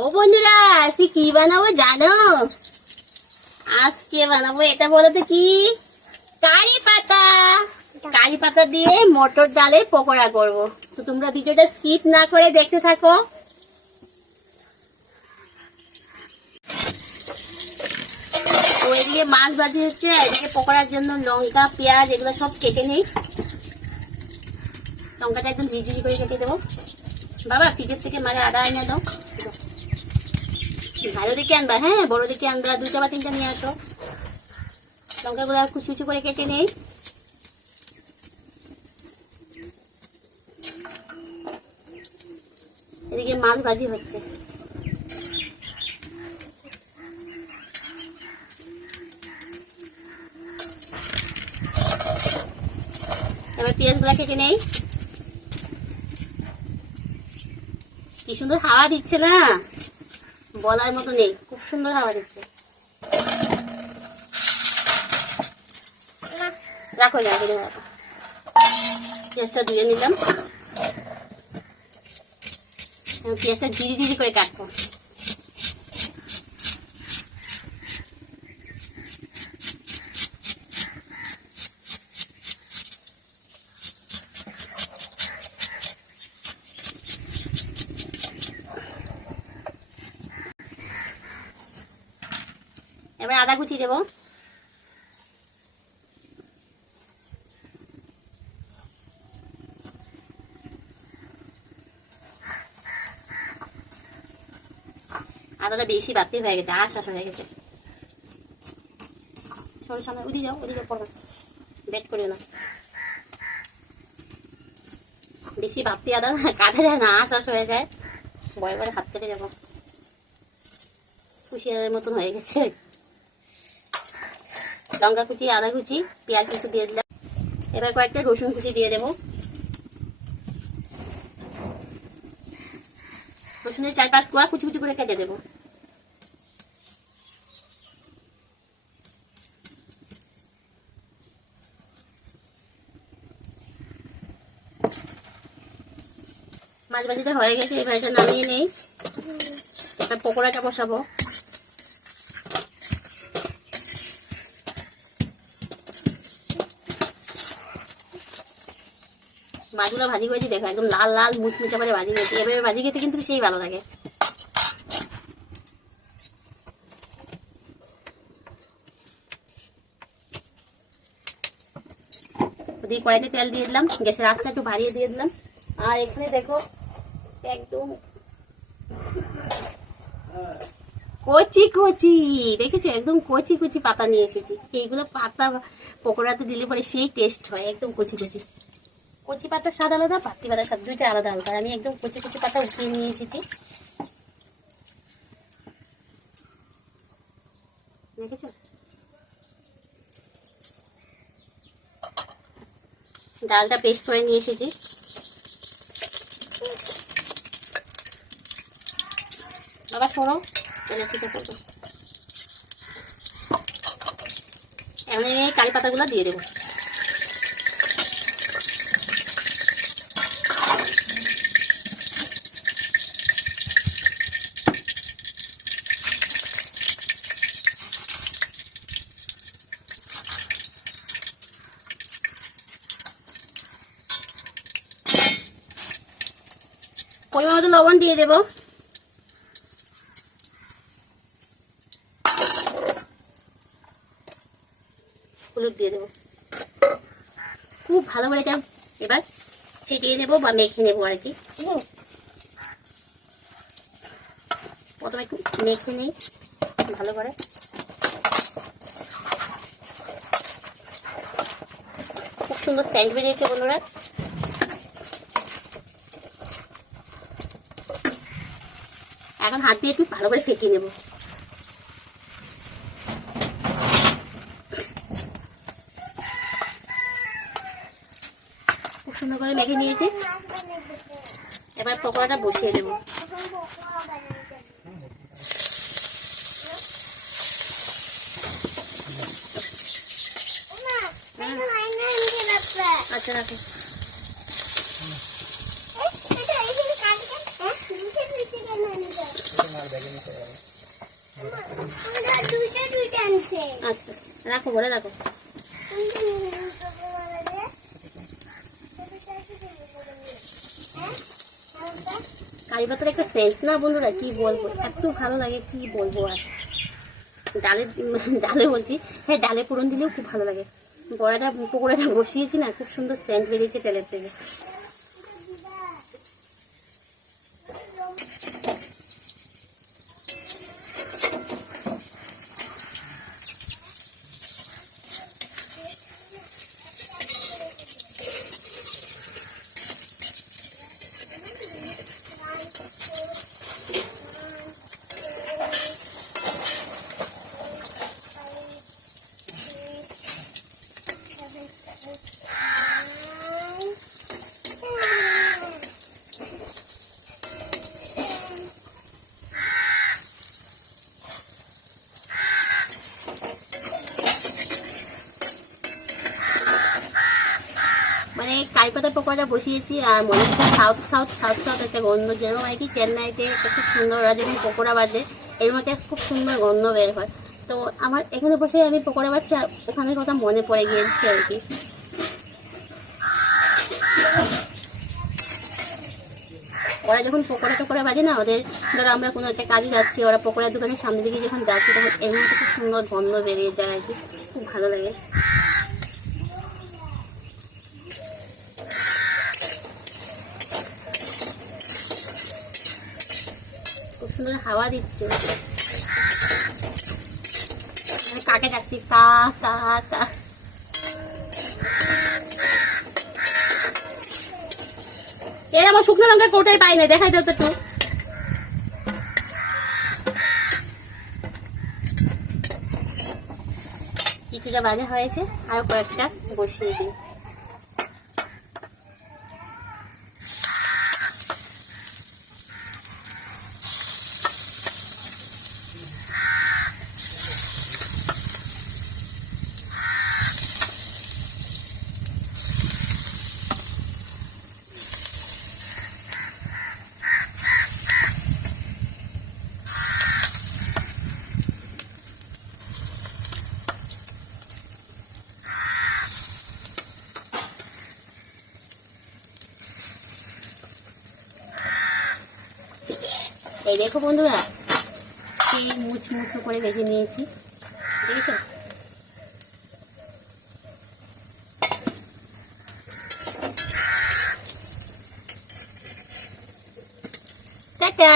ও বন্ধুরা, আজকে কি বানাবো জানো? আজকে বানাবো এটা বলো তো কি? কারি পাতা। কারি পাতা দিয়ে মটর ডালের পকোড়া করব। তো তোমরা ভিডিওটা স্কিপ না করে দেখতে থাকো। তো এদিকে মাছ ভাজি হচ্ছে, এদিকে পকোড়ার জন্য লঙ্কা পেঁয়াজ এগুলো সব কেটে নেই। লঙ্কাটা একদম ঝিঝি করে কেটে দেবো। বাবা ফ্রিজের থেকে মাঝে আদা এনে দাও। ভালো দিকে আনবা, হ্যাঁ বড় দিকে আনবা, 2টা বা 3টা নিয়ে আসো। লঙ্কাগুলো কুচি কুচি করে কেটে নেই। এদিকে মাছ ভাজি হচ্ছে। এবার পেঁয়াজগুলো কেটে নেই। কি সুন্দর হাওয়া দিচ্ছে না, বলার মতো নেই, খুব সুন্দর হাওয়া দিচ্ছে। রাখো যা, কেটে রাখো। পেঁয়াজটা ধুয়ে নিলাম। পেঁয়াজটা ঝিরি ঝিরি করে কাটবো। এবার আদা কুচি দেবো। আদাটা বেশি বাড়তি হয়ে গেছে, আশ হয়ে গেছে। সরু সামনে ওদিকে যাও, ওদিকে পড়বে, বেট করিও না। বেশি বাড়তি আদা কাটা যায় না, আশ হয়ে যায়, বয়ে বয়ে হাত কেটে যাবো। কুশিয়ারের মতন হয়ে গেছে। লঙ্কা কুচি, আদা কুচি, পেঁয়াজ কুচি দিয়ে দিলাম। এবার কয়েকটা রসুন কুচি দিয়ে দেবো। রসুনের 4-5 কোয়া কুচি কুচি করে কেটে দেবো। মাছ ভাজিটা হয়ে গেছে, এবার এটা নামিয়ে নেই। এবার পকোড়াটা বসাবো। মাছগুলো ভাজি করেছি, দেখো একদম লাল লাল মুচমুচে করে ভাজি করেছি। এভাবে ভাজি খেতে কিন্তু সেই ভালো লাগে। দিয়ে কড়াইতে তেল দিয়ে দিলাম, গ্যাসের আঁচটা একটু বাড়িয়ে দিয়ে দিলাম। আর এখানে দেখো একদম কচি কচি, দেখেছো একদম কচি কচি পাতা নিয়ে এসেছি। এইগুলো পাতা পকোড়াতে দিলে পরে সেই টেস্ট হয়, একদম কচি কচি। কচি পাতার স্বাদ আলাদা, পাতি পাতার স্বাদ, দুইটা আলাদা আলাদা। আমি একদম কচি কচি পাতা উঠিয়ে নিয়ে এসেছি, দেখেছো। ডালটা পেস্ট করে নিয়ে এসেছি। বাবা শোনো, এখন আমি এই কারি পাতাগুলো দিয়ে দেবো। পরিমাণ মতো লবণ দিয়ে দেবো। হলুদ দিয়ে দেবো। খুব ভালো করে এটা এবার ফেটিয়ে নেবো বা মেখে নেবো আর কি। প্রথমে একটু মেখে নেই ভালো করে। খুব সুন্দর সেন্ট বেরিয়েছে বন্ধুরা। এখন হাত দিয়ে একটু ভালো করে ফেটিয়ে নেবো। খুব সুন্দর করে মেখে নিয়েছি। এবার পকোড়াটা বসিয়ে দেবো। আচ্ছা রাখো। আচ্ছা রাখো, ঘরে রাখো। কারি পাতার একটা সেন্ট না বন্ধুরা, কি বলবো, এত ভালো লাগে কি বলবো। আর ডালে ডালে বলছি, হ্যাঁ ডালে ফোড়ন দিলেও খুব ভালো লাগে। পকোড়াটা বসিয়েছি না, খুব সুন্দর সেন্ট বেরিয়েছে তেলের থেকে। মানে কারি পাতার পকোড়া বসিয়েছি, আর মনে হচ্ছে সাউথ সাউথ সাউথ সাউথ একটা গন্ধ, যেরকম আর কি চেন্নাইতে একটা খুব সুন্দর, ওরা যখন পকোড়া বাজে এর মধ্যে খুব সুন্দর গন্ধ বের হয়। তো আমার এখানে বসে আমি পকোড়া বাজছি, আর ওখানের কথা মনে পড়ে গিয়েছে আর কি। ওরা যখন পকোড়া টকোড়া বাজে না, ওদের ধরো আমরা কোনো একটা কাজে যাচ্ছি, ওরা পকোড়ার দোকানের সামনে দিকে যখন যাচ্ছি, তখন এর মধ্যে খুব সুন্দর গন্ধ বেরিয়ে যায় আর কি, খুব ভালো লাগে। খুব সুন্দর হাওয়া দিচ্ছে, কাকে ডাকছি, কা কা কা। এর আমার শুকনো লঙ্কা কোটাই পাই না, দেখাই দাও তো একটু। কিছুটা ভাজা হয়েছে, আর কয়েকটা বসিয়ে দিই। এই দেখো বন্ধুরা, সেই মুচমুচো করে ভেজে নিয়েছি, দেখেছো? টাটা।